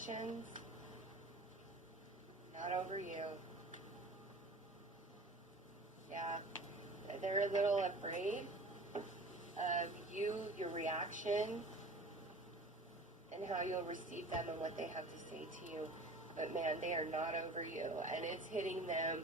emotions, not over you. Yeah, they're a little afraid of you, your reaction, and how you'll receive them and what they have to say to you. But man, they are not over you, and it's hitting them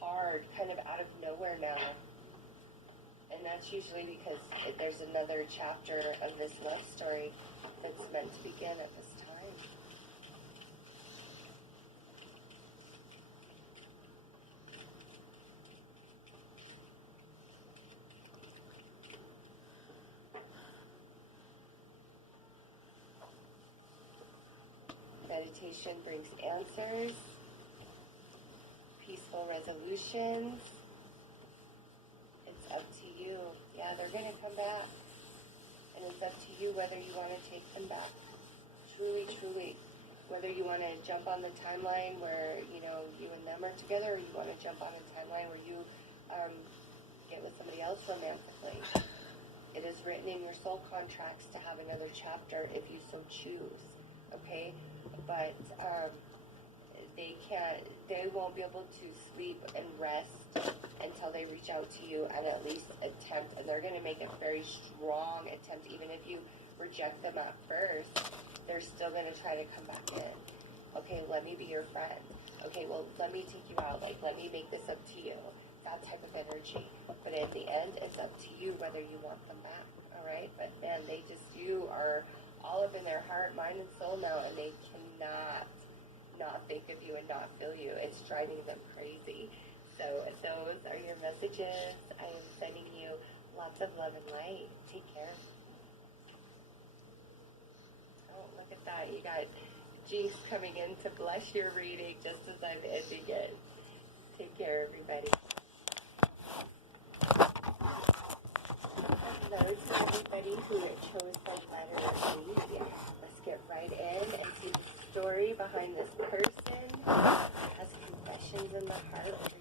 hard, kind of out of nowhere now. And that's usually because there's another chapter of this love story that's meant to begin at this time. Meditation brings answers, peaceful resolutions. It's up to you. Yeah, they're going to come back. And it's up to you whether you want to take them back. Truly, truly. Whether you want to jump on the timeline where, you and them are together, or you want to jump on a timeline where you get with somebody else romantically. It is written in your soul contracts to have another chapter if you so choose. Okay? But they won't be able to sleep and rest until they reach out to you and at least attempt, and they're going to make a very strong attempt. Even if you reject them at first, they're still going to try to come back in. Okay, let me be your friend. Okay, well, let me take you out. Like, let me make this up to you. That type of energy. But in the end, it's up to you whether you want them back. All right? But man, you are all up in their heart, mind, and soul now, and they cannot not think of you and not feel you. It's driving them crazy. So those are your messages. I am sending you lots of love and light. Take care. Oh, look at that. You got Jinx coming in to bless your reading just as I'm ending it. Take care, everybody. Hello to everybody who chose the letter E. Let's get right in and see the story behind this person. Has confessions in the heart.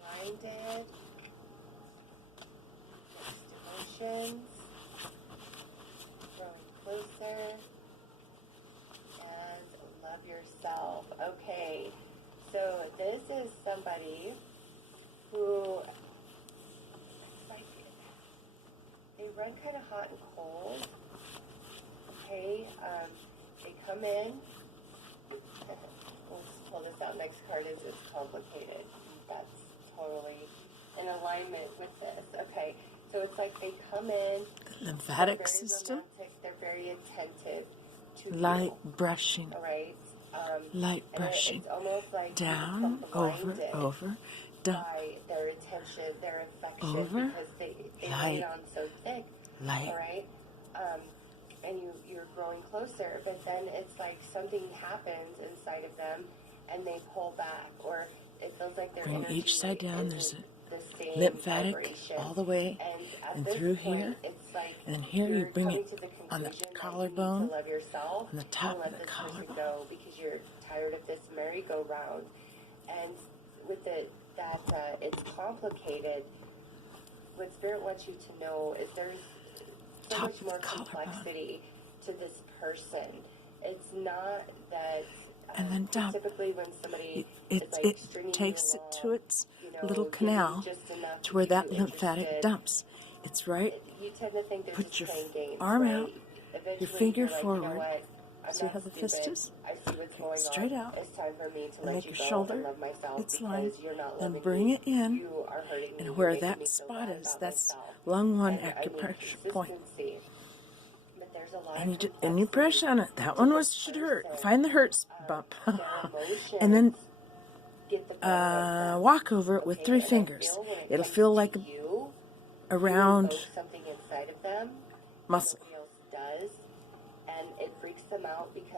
Blinded, mixed emotions, growing closer, and love yourself. Okay, so this is somebody who, it's like, they run kind of hot and cold. Okay, they come in. We'll just pull this out. Next card is it's complicated. That's totally in alignment with this. Okay, so it's like they come in. The lymphatic system. Romantic, they're very attentive to light you, brushing. all right? Light brushing. It's almost like down, over, down. By their attention, their affection, over, because they lay it on so thick. Light. All right? And you're growing closer, but then it's like something happens inside of them, and they pull back, or it feels like their bring energy each side down. There's a lymphatic vibration. all the way and through point, here, it's like and then here you bring it on the collarbone, love yourself, on the top of the collarbone, go because you're tired of this merry-go-round. And with it's complicated. What Spirit wants you to know is there's so much more complexity to this person. It's not that. And then dump. Typically, when somebody it takes it to its little canal to where that lymphatic dumps. It's right. You tend to think they're put your games, arm right? out, your finger forward. See how the fist is? Okay, straight out. It's time for me to and make your shoulder its line. Then then bring it in, and where that spot is, that's lung 1 acupressure point. And you press on it. That one should hurt. Find the hurts bump. And then walk over it with 3 fingers. It'll feel like a round muscle.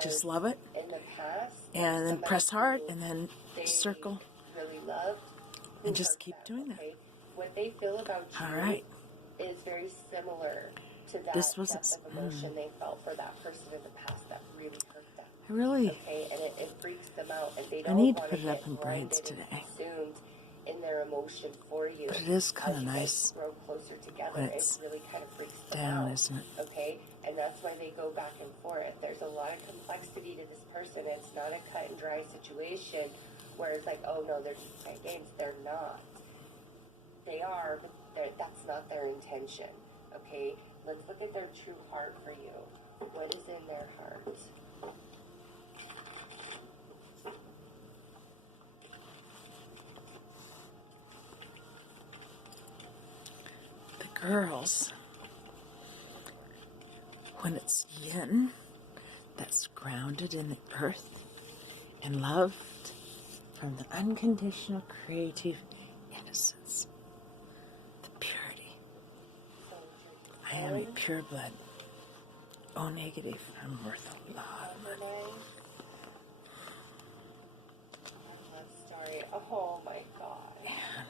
Just love it. And then press hard, and then circle. And just keep doing that. All right. is very similar to that This was depth of emotion they felt for that person in the past that really hurt them. Really? Okay, and it freaks them out, and they I don't need to want put to it up get in braids blinded and today. consumed in their emotion for you. But it is kind As of you guys nice grow closer together, when it it's really kind of freaks them down, out. isn't it? Okay, and that's why they go back and forth. There's a lot of complexity to this person. It's not a cut and dry situation where it's like, oh no, they're just playing games. They're not. They are, but that's not their intention. Okay, let's look at their true heart for you. What is in their heart? The girls, when it's yin, that's grounded in the earth and loved from the unconditional creative innocence, the purity. I am a pure blood. O negative. I'm worth a lot of money. Story. Oh my God. And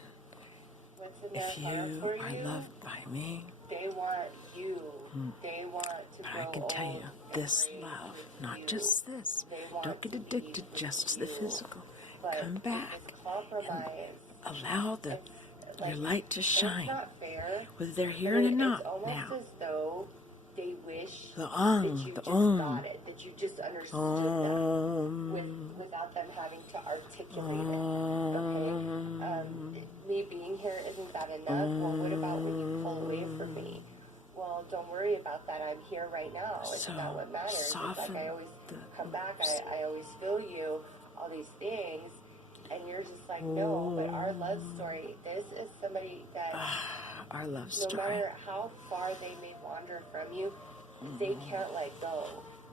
What's in their if heart you for are you? loved by me, They want you. They want to but grow I can tell old you, and this great love, with not you. just this. They want Don't get to addicted be just to with the you. physical. But Come back this compromise, and allow your light to it's shine. not fair. Whether they're But here or not it's almost now. as though they wish The that you the just got it, that you just understood them without them having to articulate it. Okay? Me being here, isn't that enough? Well, what about when you pull away from me? Well, don't worry about that. I'm here right now. It's not what matters. It's like I always come back. I always feel you. All these things. And you're just like, no, but our love story, this is somebody that our love no story. matter how far they may wander from you, they can't let go.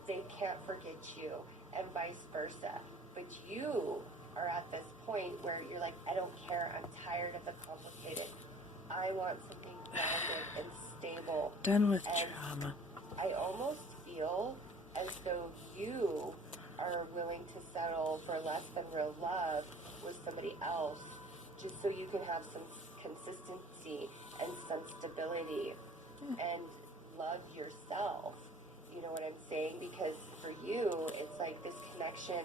They can't forget you, and vice versa. But you are at this point where you're like, I don't care. I'm tired of the complicated. I want something grounded and stable. Done with and trauma. I almost feel as though you are willing to settle for less than real love with somebody else, just so you can have some consistency and some stability and love yourself. You know what I'm saying? Because for you, it's like this connection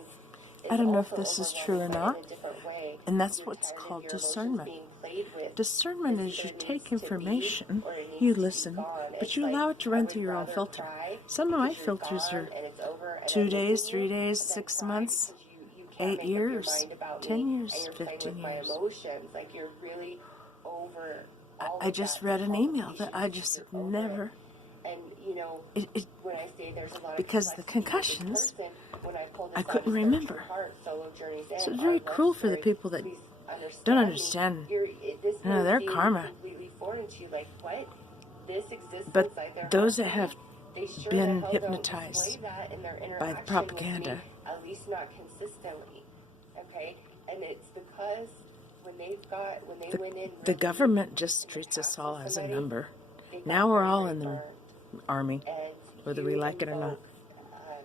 is I don't know if also this is true or overwhelming, not. but in a different way. And that's You're what's tired of called your emotions discernment. being played with. Discernment This is you either take needs to be information, or it needs you to be listen, gone. but It's you like, allow it to I run would through your own rather filter. cry Some of my because you're filters gone are and it's over and 2 I'm days, missing 3 you, days, than 6 cry months, because you can't 8 make up your years, mind about 10 me years, and you're playing 15 with my years. emotions. Like you're really over all I of just that read an email that I complication. just You're over never, it. And you know, when I say there's a lot of because the complexity with concussions, this person, when I pull this I out couldn't as their remember. true heart, solo journeys in, So it's our very love cruel for the story, people that please don't me. understand. This No, may their seem karma. completely foreign to you. Like, what? This exists But inside their those that heart. have They sure been the hell hypnotized don't display that in their by the interaction propaganda. with me, at least not consistently. Okay? And it's because when they went in The really government deep just in the treats us past all with as a somebody, number. they got Now we're very, all very in the burned. army, And whether you we like it or not. invoke,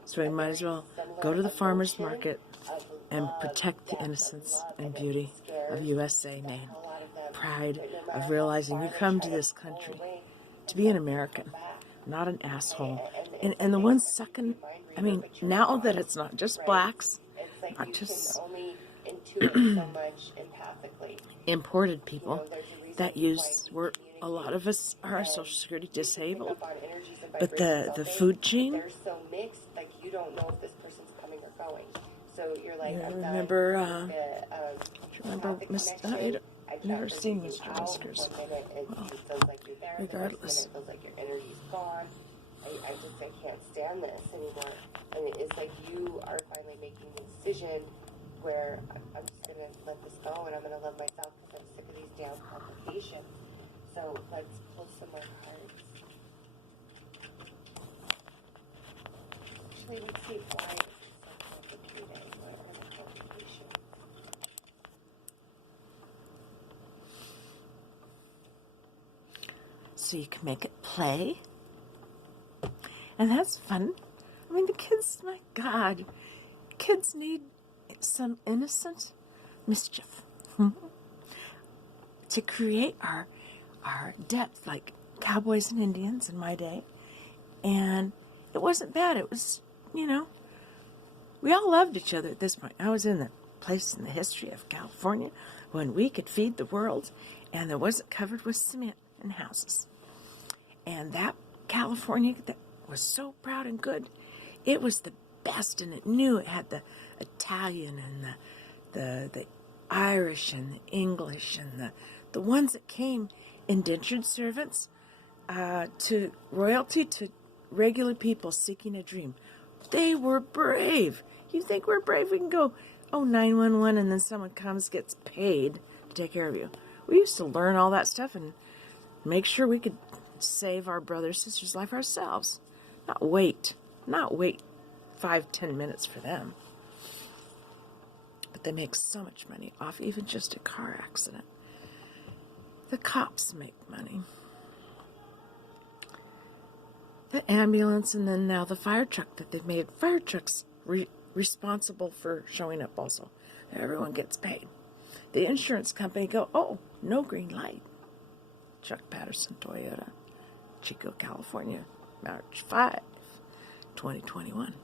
So we a might as very well similar go to the farmer's emotion market of and love, protect the depth of innocence love, and it beauty of scares USA the man. hell out of them. Pride But no of matter how realizing far you they come try to this pull country away, to be an it's like they American, come back. not an asshole. And And the they ones expect you to sucking, be a mind I reader, mean, but you're now not, that it's not just right? blacks, It's like not you just can only intuit so much empathically. imported You people know, there's a reason that why use, we we're, a lot communicate of us are and Social Security we can pick disabled. up on energies and But vibrations all the day, food but chain, they're so mixed, like you don't know if this person's coming or going. So you're like, you I'm remember, done with remember, empathic I connection. I never can't seen figure you Mr. out. Whiskers. 1 minute it Well, feels like you're there, the next regardless. minute it feels like your energy's gone. I can't stand this anymore. And it's like you are finally making the decision where I'm just going to let this go and I'm going to love myself because I'm sick of these damn complications. So let's pull some more cards. Actually, let's see why it's so complicated. What are the complications? So you can make it play. And that's fun. I mean, the kids, my God, kids need some innocent mischief to create our depth, like cowboys and Indians in my day. And it wasn't bad. It was, we all loved each other at this point. I was in the place in the history of California when we could feed the world and there wasn't covered with cement and houses. And that California that was so proud and good, it was the best, and it knew it had the Italian and the Irish and the English and the ones that came indentured servants to royalty to regular people seeking a dream. They were brave. You think we're brave? We can go, 911, and then someone comes, gets paid to take care of you. We used to learn all that stuff and make sure we could save our brother's sister's life ourselves. Not wait 5-10 minutes for them. But they make so much money off even just a car accident. The cops make money. The ambulance, and then now the fire truck that they've made. Fire trucks responsible for showing up also. Everyone gets paid. The insurance company go, no green light. Chuck Patterson, Toyota, Chico, California, March 5, 2021.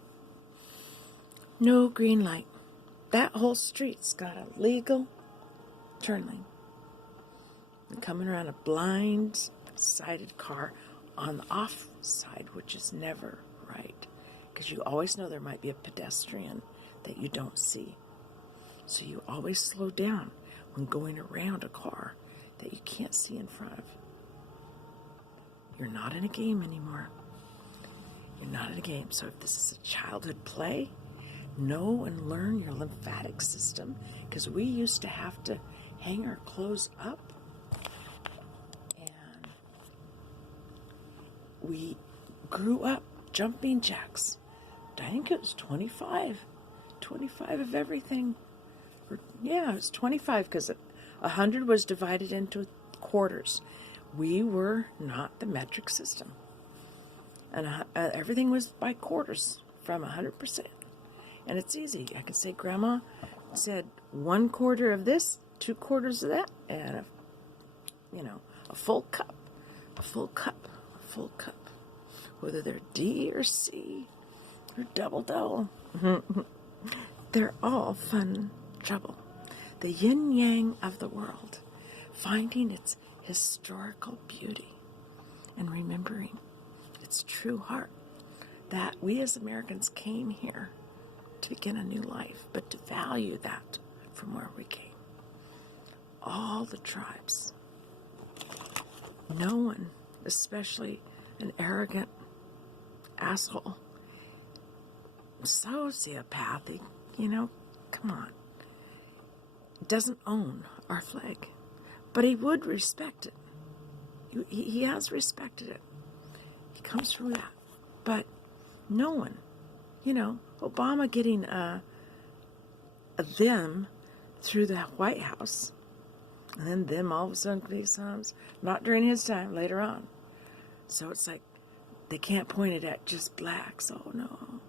No green light. That whole street's got a legal turn lane. And coming around a blind-sided car on the off side, which is never right. Because you always know there might be a pedestrian that you don't see. So you always slow down when going around a car that you can't see in front of. You're not in a game anymore. You're not in a game. So if this is a childhood play, know and learn your lymphatic system, because we used to have to hang our clothes up, and we grew up jumping jacks. I think it was 25 of everything. Yeah, it was 25 because 100 was divided into quarters. We were not the metric system. And everything was by quarters from 100%. And it's easy. I can say Grandma said 1/4 of this, 2/4 of that, and a full cup. A full cup. A full cup. Whether they're D or C or double. They're all fun trouble. The yin-yang of the world. Finding its historical beauty. And remembering its true heart. That we as Americans came here to begin a new life, but to value that from where we came. All the tribes. No one, especially an arrogant asshole, sociopathic, come on, doesn't own our flag. But he would respect it. He has respected it. He comes from that. But no one, Obama getting a them through the White House, and then them all of a sudden becomes, not during his time, later on. So it's like, they can't point it at just blacks, oh no.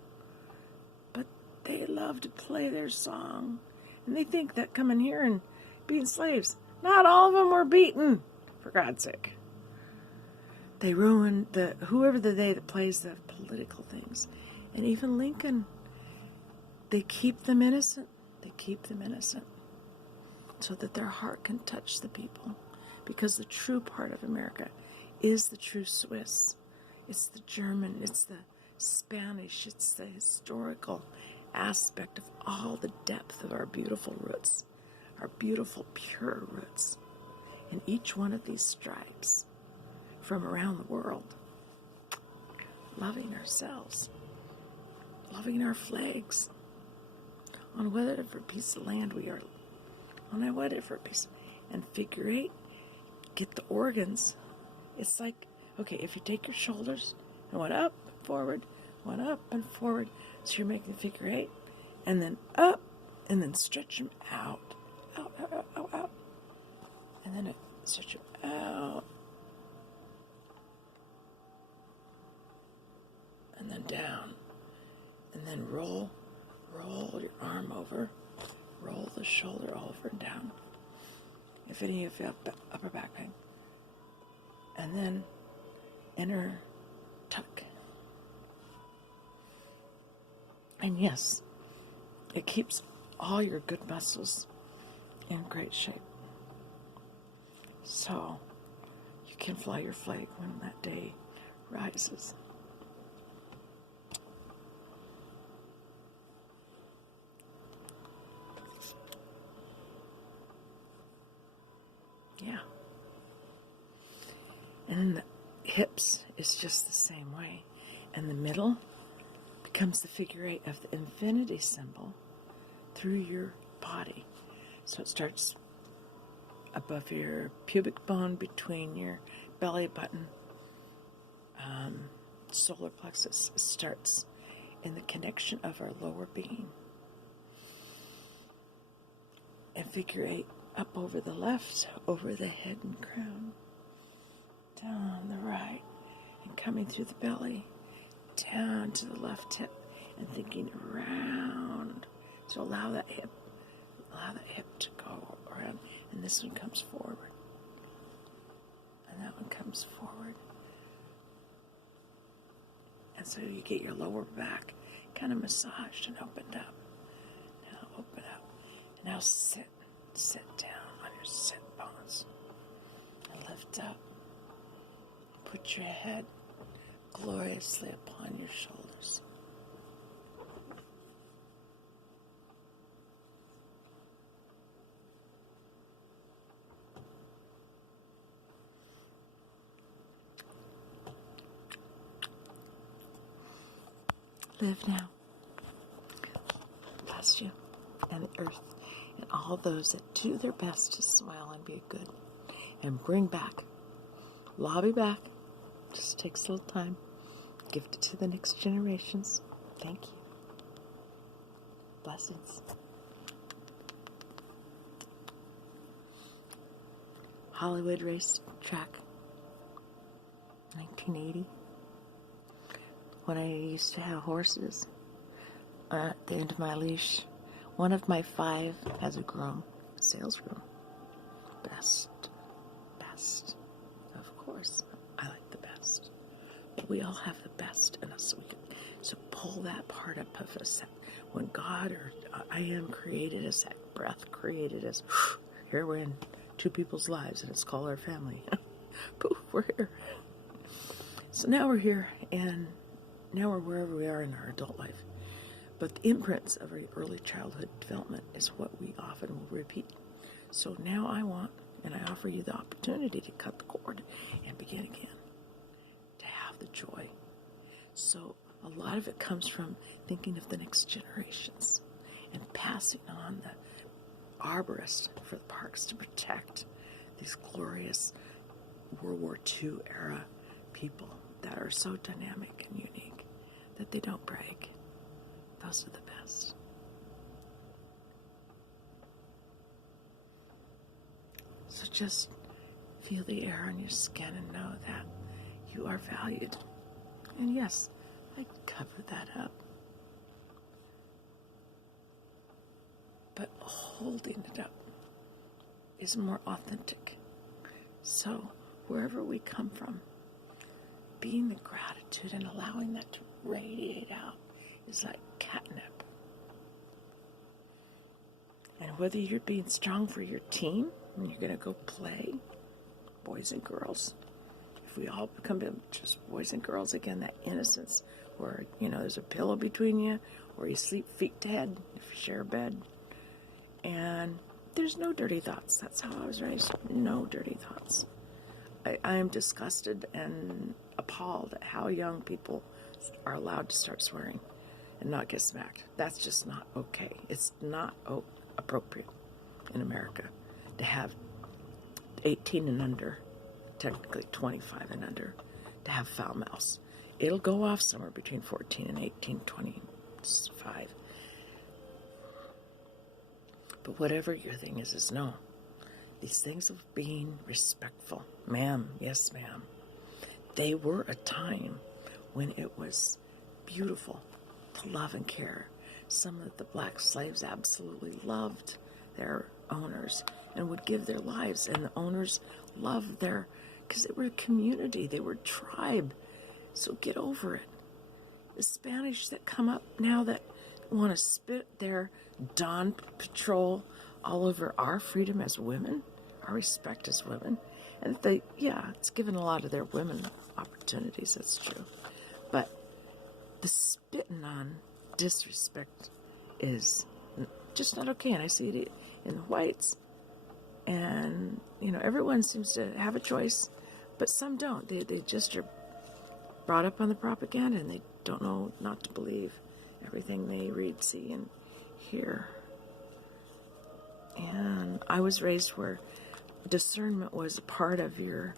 But they love to play their song. And they think that coming here and being slaves, not all of them were beaten, for God's sake. They ruin whoever that plays the political things. And even Lincoln, they keep them innocent. They keep them innocent so that their heart can touch the people. Because the true part of America is the true Swiss. It's the German. It's the Spanish. It's the historical aspect of all the depth of our beautiful roots. Our beautiful, pure roots. In each one of these tribes from around the world. Loving ourselves. Loving our flags. On whatever piece of land we are. On whatever piece. And figure 8. Get the organs. It's like, okay, if you take your shoulders and went up and forward, went up and forward. So you're making the figure 8. And then up. And then stretch them out. Out. And then stretch them out. And then down. And then roll your arm over. Roll the shoulder over and down. If any of you have upper back pain. And then inner tuck. And yes, it keeps all your good muscles in great shape. So you can fly your flag when that day rises. Yeah. And the hips is just the same way. And the middle becomes the figure 8 of the infinity symbol through your body. So it starts above your pubic bone, between your belly button, solar plexus. It starts in the connection of our lower being. And figure 8 up over the left, over the head and crown, down the right, and coming through the belly, down to the left hip, and thinking around. So allow that hip to go around, and this one comes forward, and that one comes forward. And so you get your lower back kind of massaged and opened up. Now open up. And now sit down on your sit bones. And lift up. Put your head gloriously upon your shoulders. Live now. Bless you and the earth and all those that do their best to smile and be good and bring back, lobby back. Just takes a little time. Gift it to the next generations. Thank you. Blessings. Hollywood race track, 1980. When I used to have horses, at the end of my leash, one of my 5 has a groom, sales groom. Best. Of course, I like the best. But we all have the best in us. So pull that part up of us. When God or I am created us, that breath created us. Here we're in 2 people's lives, and it's called our family. Poof, we're here. So now we're here, and now we're wherever we are in our adult life. But the imprints of our early childhood development is what we often will repeat. So now I want, and I offer you the opportunity to cut the cord and begin again, to have the joy. So a lot of it comes from thinking of the next generations and passing on the arborist for the parks to protect these glorious World War II era people that are so dynamic and unique that they don't break. Those are the best. So just feel the air on your skin and know that you are valued. And yes, I covered that up. But holding it up is more authentic. So wherever we come from, being the gratitude and allowing that to radiate out is like catnip. And whether you're being strong for your team and you're going to go play, boys and girls, if we all become just boys and girls again, that innocence where, there's a pillow between you, or you sleep feet to head if you share a bed, and there's no dirty thoughts. That's how I was raised. No dirty thoughts. I am disgusted and appalled at how young people are allowed to start swearing and not get smacked. That's just not okay. It's not appropriate in America to have 18 and under, technically 25 and under, to have foul mouths. It'll go off somewhere between 14 and 18, 25. But whatever your thing is no. These things of being respectful, ma'am, yes ma'am, they were a time when it was beautiful to love and care. Some of the black slaves absolutely loved their owners and would give their lives, and the owners loved their because they were a community, they were a tribe. So get over it. The Spanish that come up now that want to spit their Dawn Patrol all over our freedom as women, our respect as women. And they, yeah, it's given a lot of their women opportunities, that's true. But the spitting on disrespect is just not okay. And I see it in the whites. And, you know, everyone seems to have a choice, but some don't. They just are brought up on the propaganda and they don't know not to believe everything they read, see, and hear. And I was raised where discernment was a part of your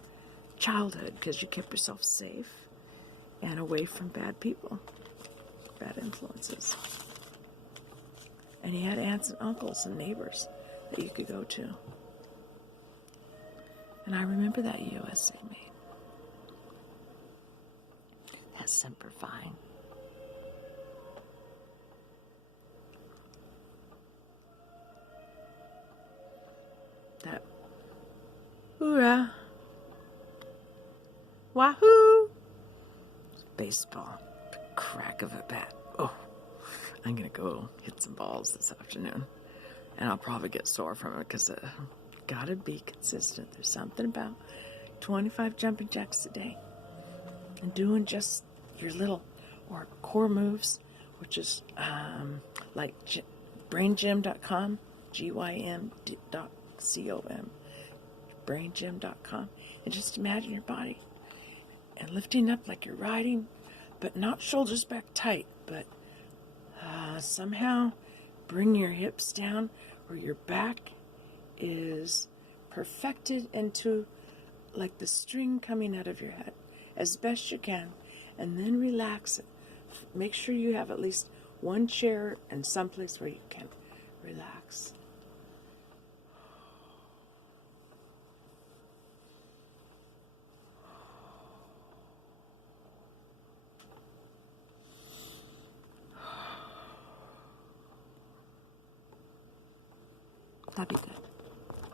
childhood because you kept yourself safe and away from bad people, bad influences. And you had aunts and uncles and neighbors that you could go to. And I remember that USA made. That Semper Fi. That hoorah, wahoo, baseball, the crack of a bat. Oh, I'm gonna go hit some balls this afternoon, and I'll probably get sore from it because gotta be consistent. There's something about 25 jumping jacks a day and doing just your little or core moves, which is like braingym.com, GYM.com. braingym.com, and just imagine your body and lifting up like you're riding, but not shoulders back tight, but somehow bring your hips down where your back is perfected into like the string coming out of your head as best you can, and then relax it. Make sure you have at least one chair and someplace where you can relax. That'd be good.